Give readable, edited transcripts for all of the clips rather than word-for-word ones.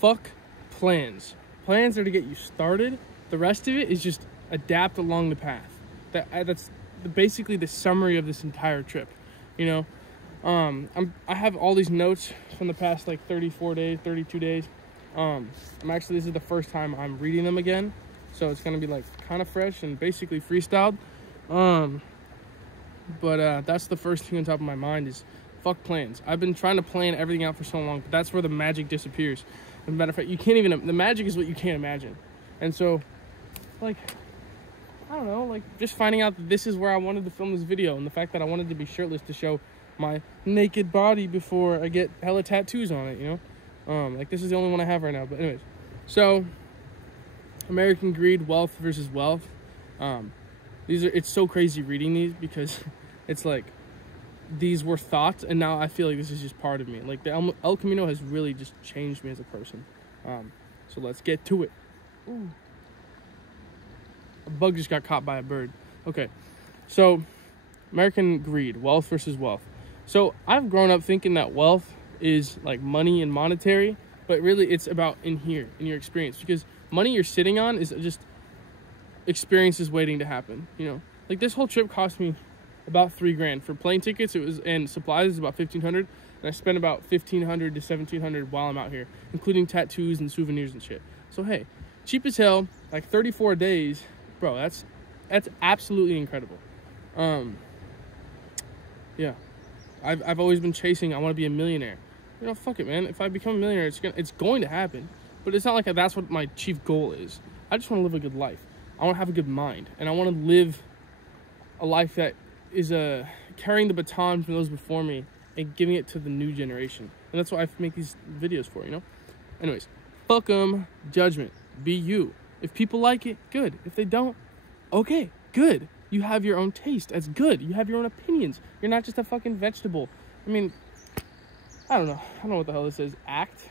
fuck plans. Plans are to get you started. The rest of it is just adapt along the path. That's basically the summary of this entire trip, you know. I have all these notes from the past like 34 days, 32 days. This is the first time I'm reading them again, so it's gonna be like kind of fresh and basically freestyled. But that's the first thing on top of my mind is fuck plans. I've been trying to plan everything out for so long, but that's where the magic disappears. As a matter of fact, you can't even, the magic is what you can't imagine. And so, like, I don't know, like, just finding out that this is where I wanted to film this video, and the fact that I wanted to be shirtless to show my naked body before I get hella tattoos on it, you know? Like, this is the only one I have right now. But anyways, so American Greed, Wealth versus Wealth. It's so crazy reading these because it's like these were thoughts, and now I feel like this is just part of me. Like, the El Camino has really just changed me as a person. So let's get to it. Ooh. A bug just got caught by a bird. Okay, so American Greed, Wealth versus Wealth. So I've grown up thinking that wealth is like money and monetary, but really it's about in here, in your experience, because money you're sitting on is just experiences waiting to happen, you know? Like, this whole trip cost me about $3,000 for plane tickets. It was, and supplies is about $1,500, and I spent about $1,500 to $1,700 while I'm out here, including tattoos and souvenirs and shit. So hey, cheap as hell, like 34 days, bro. That's absolutely incredible. Yeah, I've always been chasing. I want to be a millionaire. You know, fuck it, man. If I become a millionaire, it's going to happen. But it's not like that's what my chief goal is. I just want to live a good life. I want to have a good mind, and I want to live a life that is carrying the baton from those before me and giving it to the new generation. And that's what I make these videos for, you know? Anyways, fuck them. Judgment. Be you. If people like it, good. If they don't, okay, good. You have your own taste. That's good. You have your own opinions. You're not just a fucking vegetable. I mean, I don't know. I don't know what the hell this is. Act.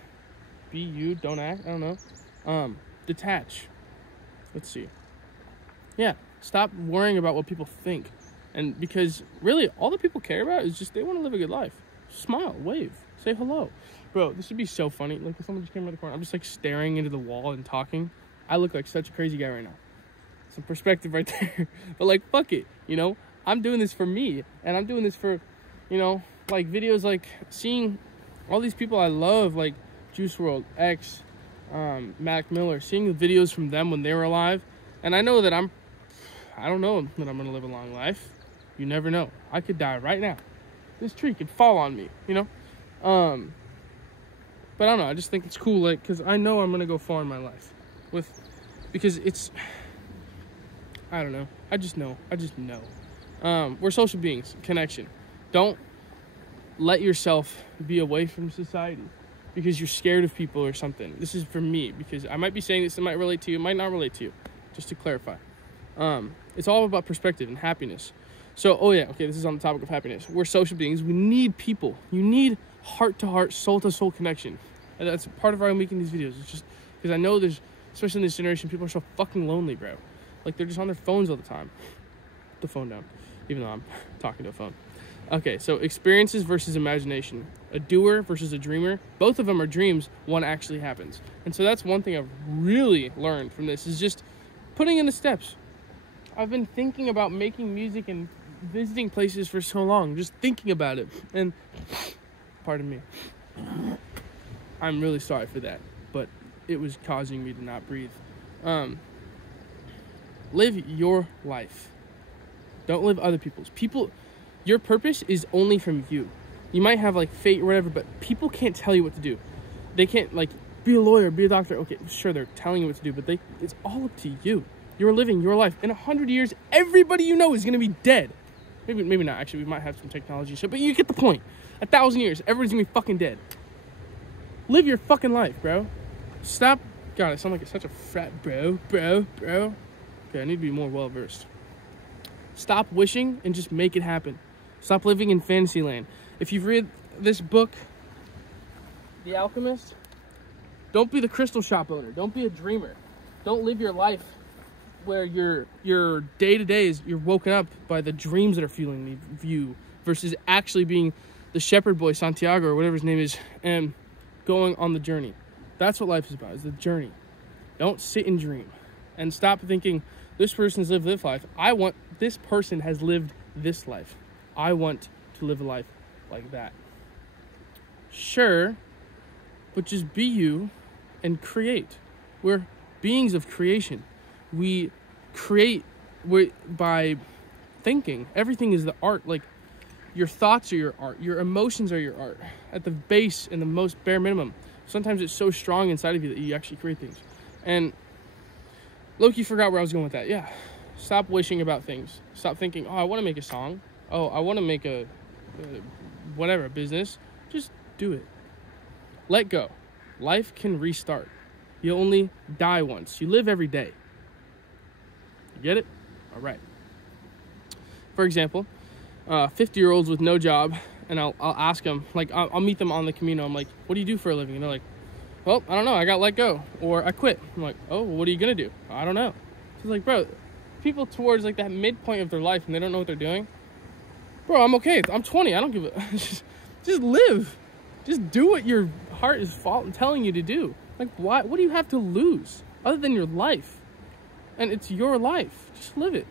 Be you. Don't act. I don't know. Detach. Let's see. Yeah. Stop worrying about what people think. And because really all that people care about is just they want to live a good life. Smile. Wave. Say hello. Bro, this would be so funny. Like, if someone just came around the corner, I'm just like staring into the wall and talking. I look like such a crazy guy right now. Some perspective right there. But like, fuck it, you know? I'm doing this for me, and I'm doing this for, you know, like videos, like seeing all these people I love, like Juice WRLD, X, Mac Miller, seeing the videos from them when they were alive. And I know that I don't know that I'm gonna live a long life. You never know. I could die right now. This tree could fall on me, you know? But I don't know, I just think it's cool, like, because I know I'm gonna go far in my life. Because it's, I don't know. I just know. We're social beings. Connection. Don't let yourself be away from society because you're scared of people or something. This is for me, because I might be saying this, it might relate to you, it might not relate to you. Just to clarify. It's all about perspective and happiness. So, oh yeah, okay, this is on the topic of happiness. We're social beings. We need people. You need heart-to-heart, soul-to-soul connection. And that's part of why I'm making these videos. It's just because I know there's, especially in this generation, people are so fucking lonely, bro. Like, they're just on their phones all the time. Put the phone down, even though I'm talking to a phone. Okay, so experiences versus imagination. A doer versus a dreamer. Both of them are dreams. One actually happens. And so that's one thing I've really learned from this, is just putting in the steps. I've been thinking about making music and visiting places for so long, just thinking about it. And, pardon me, I'm really sorry for that, but it was causing me to not breathe. Live your life. Don't live other people's. Your purpose is only from you. You might have like fate or whatever, but people can't tell you what to do. They can't, like, be a lawyer, be a doctor. Okay, sure, they're telling you what to do, but it's all up to you. You're living your life. In 100 years, everybody you know is going to be dead. Maybe not, actually. We might have some technology shit, but you get the point. 1,000 years, everybody's going to be fucking dead. Live your fucking life, bro. Stop. God, I sound like such a frat bro. Okay, I need to be more well-versed. Stop wishing and just make it happen. Stop living in fantasy land. If you've read this book, The Alchemist, don't be the crystal shop owner. Don't be a dreamer. Don't live your life where your day-to-day is you're woken up by the dreams that are fueling you versus actually being the shepherd boy, Santiago, or whatever his name is, and going on the journey. That's what life is about, is the journey. Don't sit and dream. And stop thinking, this person's lived this life. This person has lived this life. I want to live a life like that. Sure, but just be you and create. We're beings of creation. We create by thinking. Everything is the art. Like, your thoughts are your art. Your emotions are your art. At the base and the most bare minimum. Sometimes it's so strong inside of you that you actually create things. And Loki forgot where I was going with that. Yeah. Stop wishing about things. Stop thinking, oh, I want to make a song. Oh, I want to make a business. Just do it. Let go. Life can restart. You only die once. You live every day. You get it? All right. For example, 50-year-olds with no job, and I'll ask them, like, I'll meet them on the Camino. I'm like, what do you do for a living? And they're like, well, I don't know. I got let go, or I quit. I'm like, oh, what are you going to do? I don't know. So it's like, bro, people towards like that midpoint of their life and they don't know what they're doing. Bro, I'm okay. I'm 20. I don't give a... just live. Just do what your heart is telling you to do. Like, why? What do you have to lose other than your life? And it's your life. Just live it.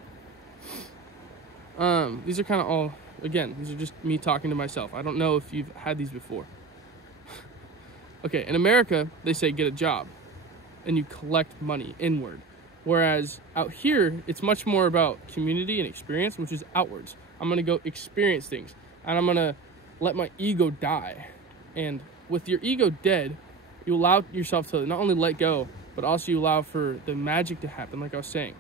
These are kind of all, again, these are just me talking to myself. I don't know if you've had these before. Okay, in America, they say get a job and you collect money inward. Whereas out here, it's much more about community and experience, which is outwards. I'm going to go experience things and I'm going to let my ego die. And with your ego dead, you allow yourself to not only let go, but also you allow for the magic to happen. Like I was saying,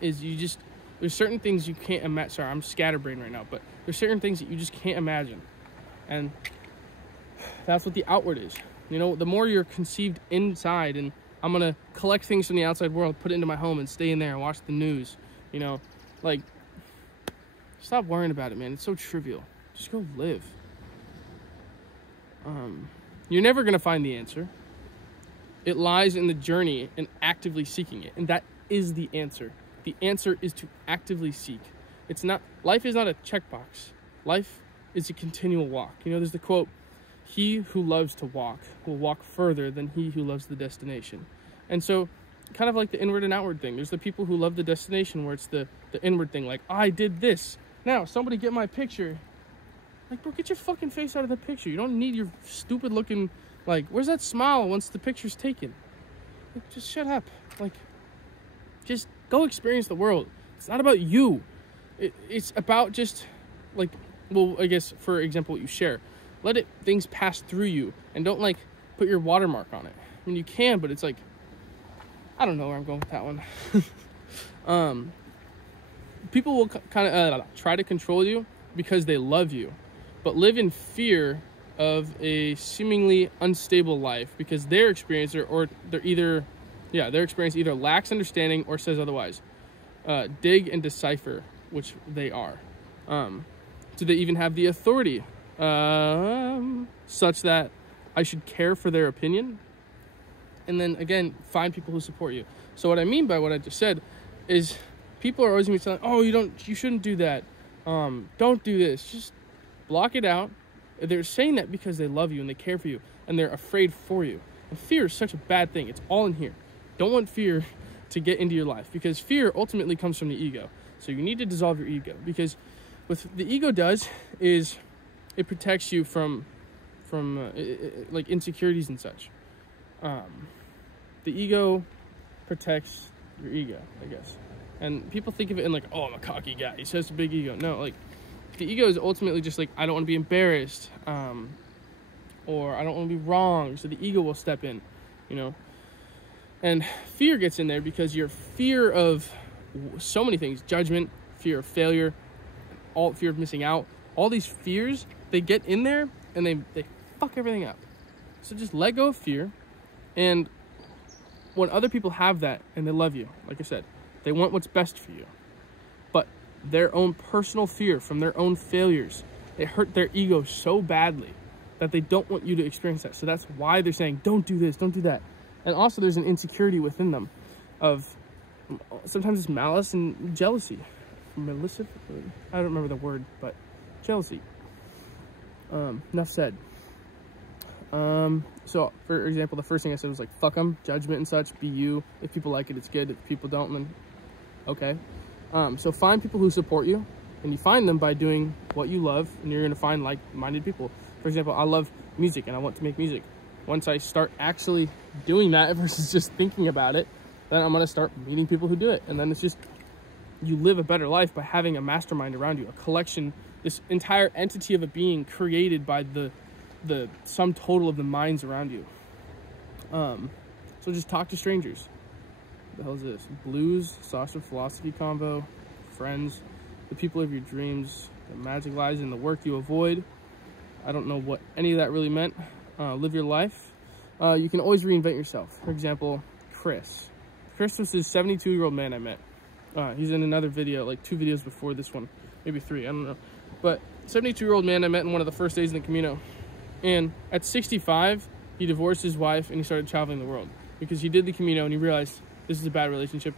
there's certain things you can't imagine. Sorry, I'm scatterbrained right now, but there's certain things that you just can't imagine. And that's what the outward is. You know, the more you're conceived inside, and I'm going to collect things from the outside world, put it into my home and stay in there and watch the news, you know, like, stop worrying about it, man. It's so trivial. Just go live. You're never going to find the answer. It lies in the journey and actively seeking it. And that is the answer. The answer is to actively seek. Life is not a checkbox. Life is a continual walk. You know, there's the quote, he who loves to walk will walk further than he who loves the destination. And so, kind of like the inward and outward thing. There's the people who love the destination where it's the inward thing. Like, I did this. Now, somebody get my picture. Like, bro, get your fucking face out of the picture. You don't need your stupid looking, like, where's that smile once the picture's taken? Like, just shut up. Like, just go experience the world. It's not about you. It's about just, like, well, I guess, for example, what you share. Let things pass through you. And don't, like, put your watermark on it. I mean, you can, but it's like, I don't know where I'm going with that one. People will kind of try to control you because they love you, but live in fear of a seemingly unstable life because their experience their experience either lacks understanding or says otherwise. Dig and decipher which they are. Do they even have the authority such that I should care for their opinion? And then again, find people who support you. So what I mean by what I just said is people are always going to be telling, oh, you shouldn't do that. Don't do this. Just block it out. They're saying that because they love you and they care for you and they're afraid for you. And fear is such a bad thing. It's all in here. Don't want fear to get into your life because fear ultimately comes from the ego. So you need to dissolve your ego because what the ego does is it protects you from like insecurities and such. The ego protects your ego, I guess. And people think of it in like, oh, I'm a cocky guy. He says a big ego. No, like, the ego is ultimately just like, I don't want to be embarrassed, or I don't want to be wrong. So the ego will step in, you know. And fear gets in there because your fear of so many things, judgment, fear of failure, all fear of missing out, all these fears, they get in there and they fuck everything up. So just let go of fear. And when other people have that and they love you, like I said, they want what's best for you. But their own personal fear from their own failures, it hurt their ego so badly that they don't want you to experience that. So that's why they're saying, don't do this, don't do that. And also there's an insecurity within them of, sometimes it's malice and jealousy. Malicious? I don't remember the word, but jealousy. Enough said. So for example, the first thing I said was like, fuck them, judgment and such, be you. If people like it, it's good. If people don't, then okay. So find people who support you, and you find them by doing what you love, and you're going to find like-minded people. For example, I love music and I want to make music. Once I start actually doing that versus just thinking about it, then I'm going to start meeting people who do it. And then it's just, you live a better life by having a mastermind around you, a collection, this entire entity of a being created by the sum total of the minds around you. So just talk to strangers. What the hell is this? Blues, saucer philosophy combo, friends, the people of your dreams, the magic lies in the work you avoid. I don't know what any of that really meant. Live your life. You can always reinvent yourself. For example, Chris. Chris was this 72-year-old man I met. He's in another video, like 2 videos before this one, maybe 3, I don't know. But 72-year-old man I met in one of the first days in the Camino. And at 65, he divorced his wife and he started traveling the world because he did the Camino and he realized this is a bad relationship.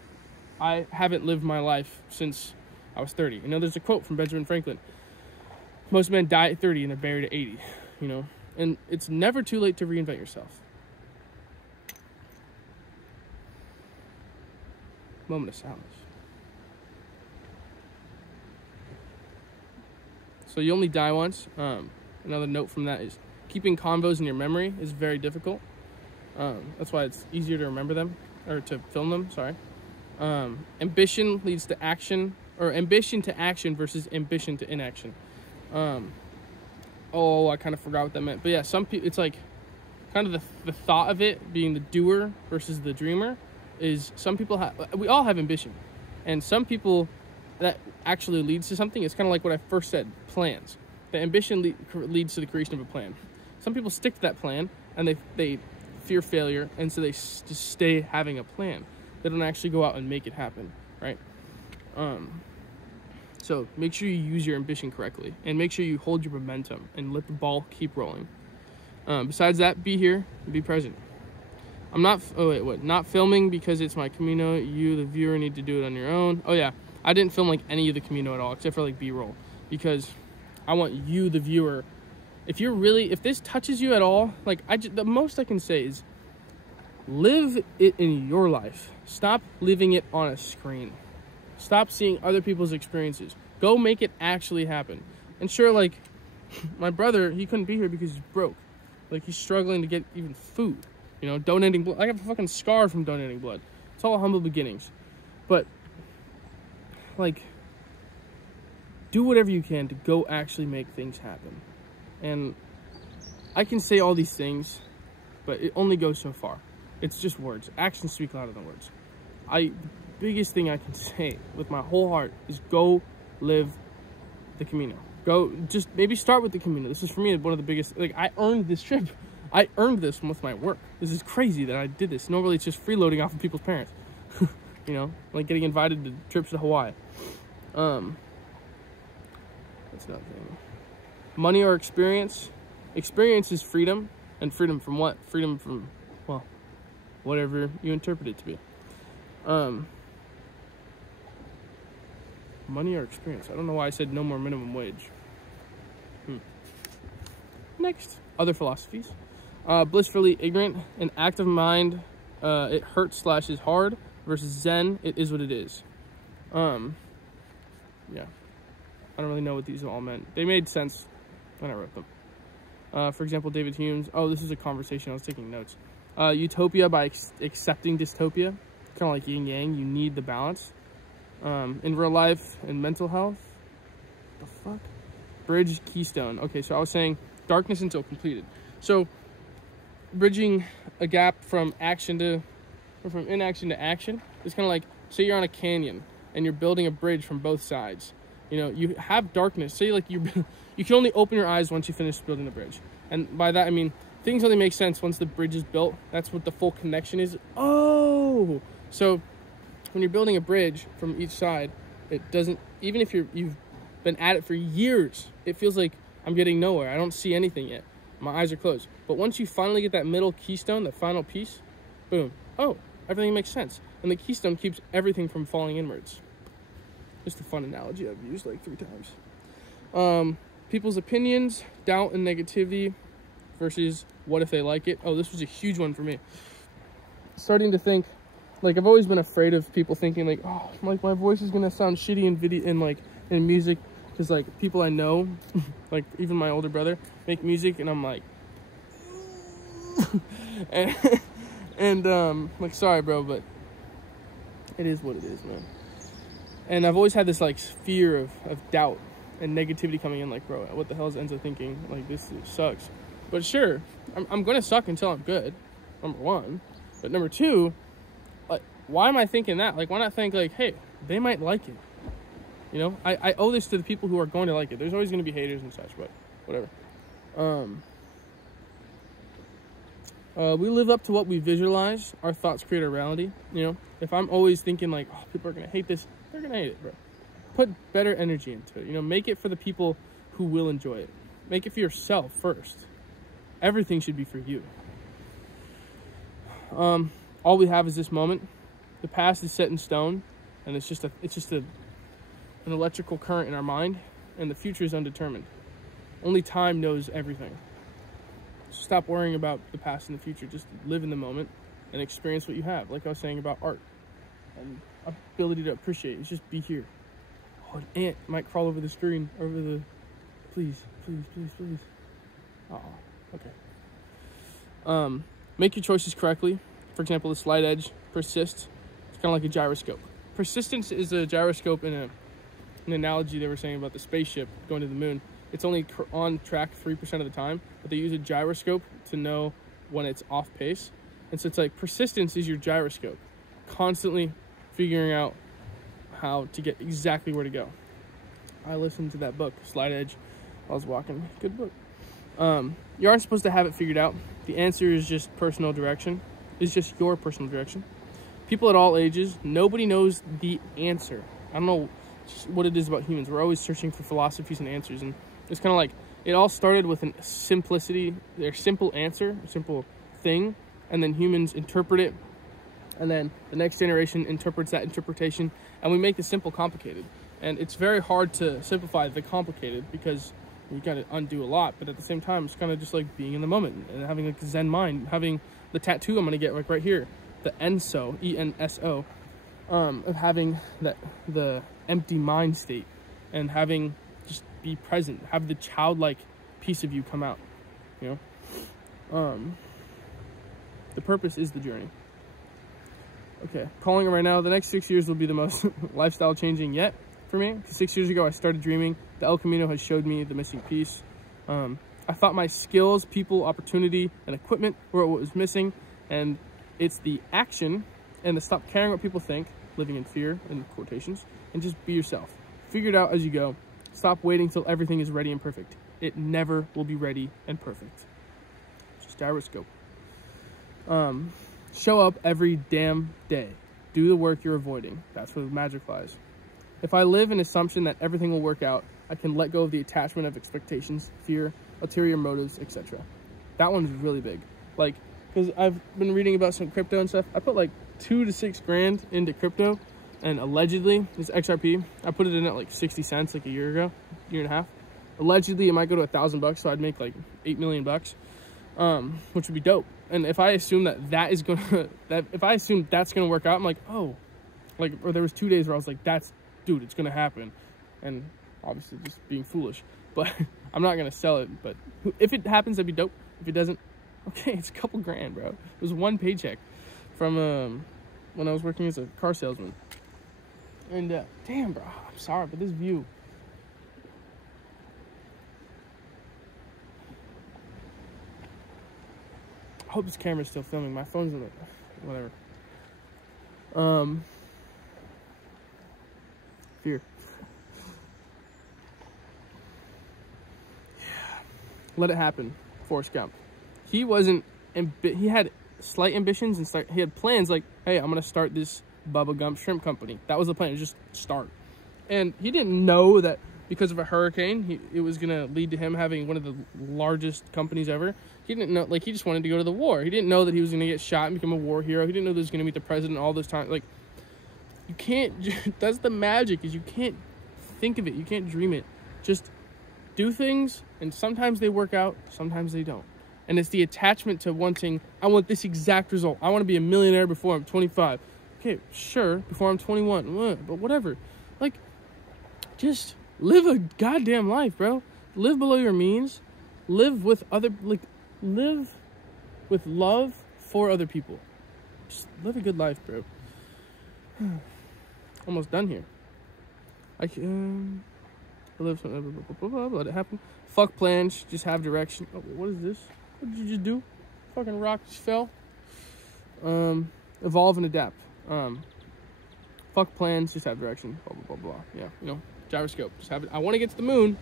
I haven't lived my life since I was 30. You know, there's a quote from Benjamin Franklin. Most men die at 30 and they're buried at 80, you know. And it's never too late to reinvent yourself. Moment of silence. So you only die once. Another note from that is keeping convos in your memory is very difficult. That's why it's easier to remember them, or to film them, sorry. Ambition leads to action, or ambition to action versus ambition to inaction. Oh, I kind of forgot what that meant. But yeah, some people, it's like kind of the thought of it being the doer versus the dreamer is some people have, we all have ambition. And some people that actually leads to something. It's kind of like what I first said, plans. The ambition leads to the creation of a plan. Some people stick to that plan and they fear failure, and so they just stay having a plan. They don't actually go out and make it happen, right? So make sure you use your ambition correctly, and make sure you hold your momentum and let the ball keep rolling. Besides that, be here and be present. I'm not, not filming because it's my Camino. You, the viewer, need to do it on your own. Oh yeah, I didn't film like any of the Camino at all, except for like B-roll, because I want you, the viewer, if this touches you at all, like the most I can say is live it in your life. Stop living it on a screen. Stop seeing other people's experiences. Go make it actually happen. And sure, like, my brother, he couldn't be here because he's broke. Like, he's struggling to get even food. You know, donating blood. I have a fucking scar from donating blood. It's all humble beginnings. But, like, do whatever you can to go actually make things happen. And I can say all these things, but it only goes so far. It's just words. Actions speak louder than words. The biggest thing I can say with my whole heart is go live the Camino. Go, just maybe start with the Camino. This is for me one of the biggest, like, I earned this trip. I earned this with my work. This is crazy that I did this. Normally it's just freeloading off of people's parents. You know, like getting invited to trips to Hawaii. That's nothing. Money or experience? Experience is freedom. And freedom from what? Freedom from, well, whatever you interpret it to be. Money or experience? I don't know why I said no more minimum wage. Next. Other philosophies. Blissfully ignorant. An active mind, it hurts / is hard. Versus Zen, it is what it is. Yeah. I don't really know what these all meant. They made sense when I wrote them. For example, David Hume's, oh, this is a conversation, I was taking notes. Utopia by accepting dystopia. Kind of like yin yang, you need the balance. In real life and mental health. What the fuck? Bridge Keystone. Okay, so I was saying darkness until completed. So bridging a gap from action to, or from inaction to action is kind of like, say you're on a canyon and you're building a bridge from both sides. You know, you have darkness. Say like you can only open your eyes once you finish building the bridge. And by that I mean things only make sense once the bridge is built. That's what the full connection is. Oh, so when you're building a bridge from each side, it doesn't, even if you've been at it for years, it feels like I'm getting nowhere. I don't see anything yet. My eyes are closed. But once you finally get that middle keystone, the final piece, boom. Oh, everything makes sense. And the keystone keeps everything from falling inwards. Just a fun analogy I've used like 3 times. People's opinions, doubt and negativity. versus what if they like it. Oh, this was a huge one for me. Starting to think, like, I've always been afraid of people thinking like, oh, like my voice is gonna sound shitty in video and like in music, because like people I know, like even my older brother, make music, and I'm like, and like, sorry bro, but it is what it is, man. And I've always had this like fear of doubt and negativity coming in, like, bro, what the hell is Enzo thinking? Like, this sucks. But sure, I'm gonna suck until I'm good, number one. But number two, like, why am I thinking that? Like, why not think like, hey, they might like it. You know, I owe this to the people who are going to like it. There's always going to be haters and such, but whatever. We live up to what we visualize. Our thoughts create our reality. You know, if I'm always thinking like, oh, people are going to hate this, they're going to hate it, bro. Put better energy into it. You know, make it for the people who will enjoy it. Make it for yourself first. Everything should be for you. All we have is this moment. The past is set in stone, and it's just an electrical current in our mind, and the future is undetermined. Only time knows everything. Stop worrying about the past and the future. Just live in the moment and experience what you have. Like I was saying about art and ability to appreciate. It's just be here. Oh, an ant might crawl over the screen, over the... Please, please, please, please. Oh, okay. Make your choices correctly. For example, the slide edge, persist. It's kind of like a gyroscope. Persistence is a gyroscope in an analogy they were saying about the spaceship going to the moon. It's only on track 3% of the time, but they use a gyroscope to know when it's off pace. And so it's like persistence is your gyroscope, constantly figuring out how to get exactly where to go. I listened to that book, Slide Edge, while I was walking. Good book. You aren't supposed to have it figured out. The answer is just personal direction. It's just your personal direction. People at all ages, nobody knows the answer. I don't know what it is about humans. We're always searching for philosophies and answers, and it's kind of like it all started with a simplicity, their simple answer, a simple thing, and then humans interpret it, and then the next generation interprets that interpretation, and we make the simple complicated. And it's very hard to simplify the complicated because you got to undo a lot, but at the same time, it's kind of just like being in the moment and having like a Zen mind, having the tattoo I'm gonna get like right here, the Enso, E-N-S-O, of having the empty mind state and having just be present, have the childlike piece of you come out, you know. The purpose is the journey. Okay, calling it right now. The next 6 years will be the most lifestyle changing yet for me. 6 years ago, I started dreaming. The El Camino has showed me the missing piece. I thought my skills, people, opportunity, and equipment were what was missing, and it's the action and the stop caring what people think, living in fear, in quotations, and just be yourself. Figure it out as you go. Stop waiting till everything is ready and perfect. It never will be ready and perfect. Just gyroscope. Show up every damn day. Do the work you're avoiding. That's where the magic lies. If I live in assumption that everything will work out, I can let go of the attachment of expectations, fear, ulterior motives, etc. That one's really big. Like, because I've been reading about some crypto and stuff. I put like 2 to 6 grand into crypto, and allegedly, this XRP, I put it in at like 60 cents like a year ago, year and a half. Allegedly, it might go to $1,000, so I'd make like $8 million, which would be dope. And if I assume that is gonna, if I assume that's gonna work out, I'm like, oh, like, or there was 2 days where I was like, dude, it's gonna happen, and obviously just being foolish. But I'm not gonna sell it. But if it happens, that'd be dope. If it doesn't, okay, it's a couple grand, bro. It was one paycheck from when I was working as a car salesman. And damn, bro, I'm sorry, but this view. I hope this camera's still filming. My phone's in it. Whatever. Fear. Yeah. Let it happen. Forrest Gump. He wasn't. He had slight ambitions and he had plans like, hey, I'm gonna start this Bubba Gump shrimp company. That was the plan. Just start. And he didn't know that because of a hurricane, it was gonna lead to him having one of the largest companies ever. He didn't know. Like, he just wanted to go to the war. He didn't know that he was gonna get shot and become a war hero. He didn't know that he was gonna meet the president all this time. Like, you can't. That's the magic. Is you can't think of it. You can't dream it. Just do things, and sometimes they work out. Sometimes they don't. And it's the attachment to wanting, I want this exact result. I want to be a millionaire before I'm 25. Okay, sure, before I'm 21, but whatever. Like, just live a goddamn life, bro. Live below your means. Live with live with love for other people. Just live a good life, bro. Almost done here. I can live something, let it happen. Fuck plans, just have direction. Oh, what is this? What did you just do? Fucking rock just fell. Evolve and adapt. Fuck plans, just have direction. Blah blah blah blah. Yeah, you know, gyroscope. Just have it. I want to get to the moon.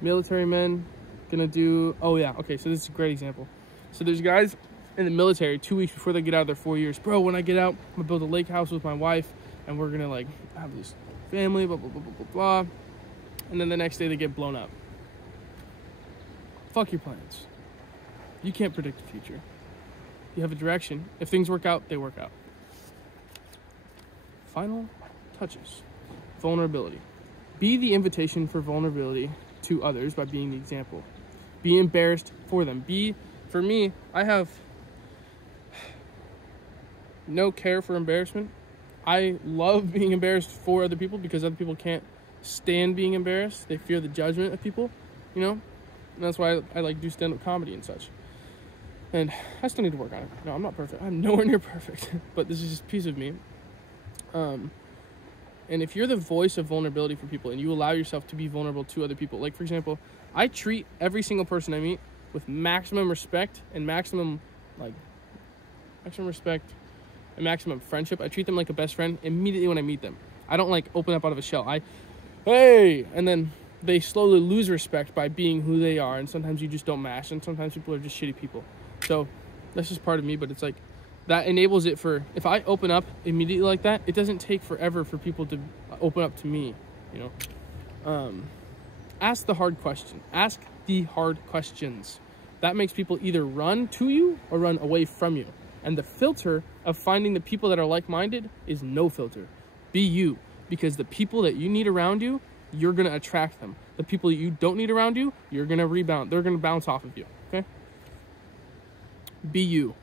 Military men gonna do. Oh yeah. Okay, so this is a great example. So there's guys in the military 2 weeks before they get out of their 4 years. Bro, when I get out, I'm gonna build a lake house with my wife, and we're gonna like have this family. Blah blah blah blah blah blah. And then the next day they get blown up. Fuck your plans. You can't predict the future. You have a direction. If things work out, they work out. Final touches. Vulnerability. Be the invitation for vulnerability to others by being the example. Be embarrassed for them. For me, I have no care for embarrassment. I love being embarrassed for other people because other people can't stand being embarrassed. They fear the judgment of people, you know? And that's why I like do stand-up comedy and such. And I still need to work on it. No, I'm not perfect. I'm nowhere near perfect. But this is just a piece of me. And if you're the voice of vulnerability for people and you allow yourself to be vulnerable to other people, like, for example, I treat every single person I meet with maximum respect and maximum respect and maximum friendship. I treat them like a best friend immediately when I meet them. I don't, like, open up out of a shell. Hey! And then they slowly lose respect by being who they are, and sometimes you just don't match, and sometimes people are just shitty people. So that's just part of me, but it's like that enables it for, if I open up immediately like that, it doesn't take forever for people to open up to me, you know. Ask the hard question. Ask the hard questions. That makes people either run to you or run away from you. And the filter of finding the people that are like-minded is no filter. Be you, because the people that you need around you, you're going to attract them. The people that you don't need around you, you're going to rebound. They're going to bounce off of you, okay? Be you.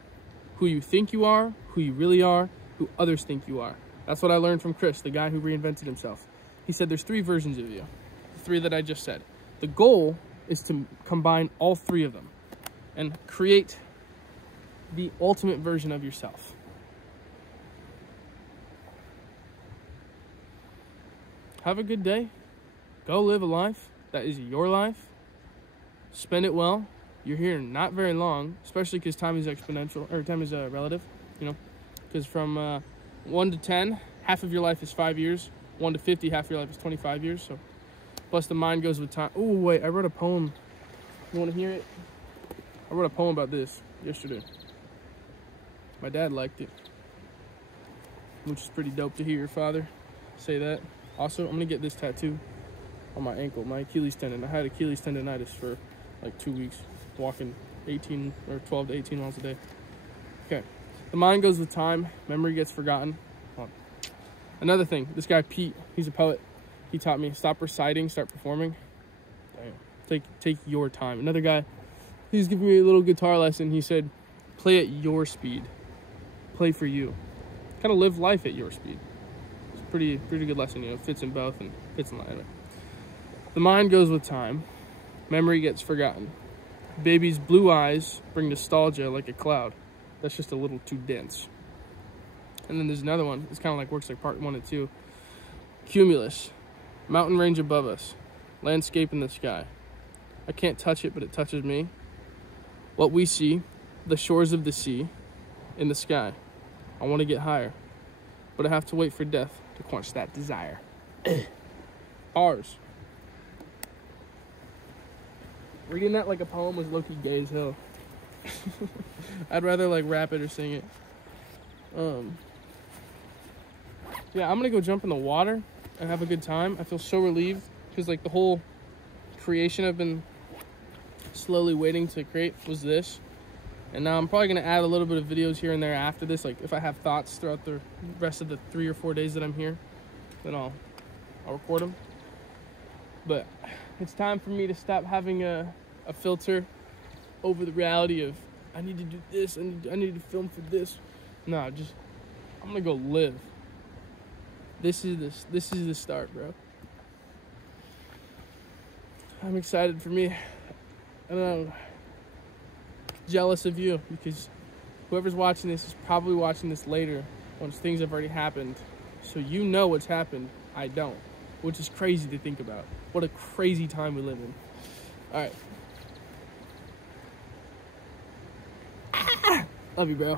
Who you think you are, who you really are, who others think you are. That's what I learned from Chris, the guy who reinvented himself. He said there's 3 versions of you. The 3 that I just said. The goal is to combine all 3 of them and create the ultimate version of yourself. Have a good day. Go live a life that is your life. Spend it well. You're here not very long, especially because time is exponential, or time is relative, you know, because from 1 to 10, half of your life is 5 years. 1 to 50, half of your life is 25 years. So, plus the mind goes with time. Oh, wait, I wrote a poem. You want to hear it? I wrote a poem about this yesterday. My dad liked it, which is pretty dope to hear your father say that. Also, I'm going to get this tattoo on my ankle, my Achilles tendon. I had Achilles tendonitis for like 2 weeks, walking 18 or 12 to 18 miles a day. Okay, the mind goes with time, memory gets forgotten. Another thing, this guy Pete, he's a poet. He taught me, stop reciting, start performing. Damn. Take your time. Another guy, he's giving me a little guitar lesson. He said, play at your speed. Play for you. Kind of live life at your speed. It's a pretty good lesson, you know. It fits in both and fits in life. Anyway. The mind goes with time. Memory gets forgotten. Baby's blue eyes bring nostalgia like a cloud. That's just a little too dense. And then there's another one. It's kind of like works like part 1 and 2. Cumulus. Mountain range above us. Landscape in the sky. I can't touch it, but it touches me. What we see, the shores of the sea, in the sky. I want to get higher, but I have to wait for death to quench that desire. Bars. Reading that like a poem was low-key gay as hell. I'd rather like rap it or sing it. Yeah, I'm gonna go jump in the water and have a good time. I feel so relieved because like the whole creation I've been slowly waiting to create was this. And now I'm probably gonna add a little bit of videos here and there after this. Like if I have thoughts throughout the rest of the 3 or 4 days that I'm here, then I'll record them. But It's time for me to stop having a filter over the reality of I need to do this, I need to film for this. No, just I'm gonna go live. This is the start, bro. I'm excited for me. And I'm jealous of you because whoever's watching this is probably watching this later once things have already happened. So you know what's happened. I don't. Which is crazy to think about. What a crazy time we live in. Alright. Love you, bro.